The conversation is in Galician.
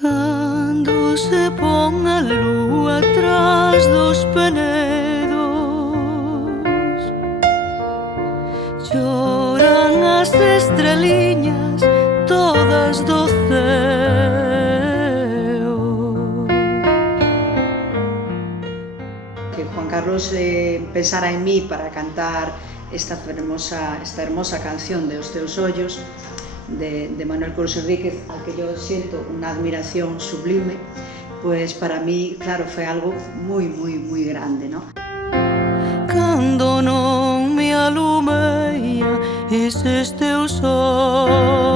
Cando se pon a lúa tras dos penedos, choran as estreliñas todas do ceo. Que Juan Carlos pensara en mí para cantar esta hermosa canción de Os teus ollos de Manuel Curros Enríquez, al que yo siento una admiración sublime, pues para mí, claro, fue algo muy, muy, muy grande, ¿no? Cando non me alumeia eses teus ollos,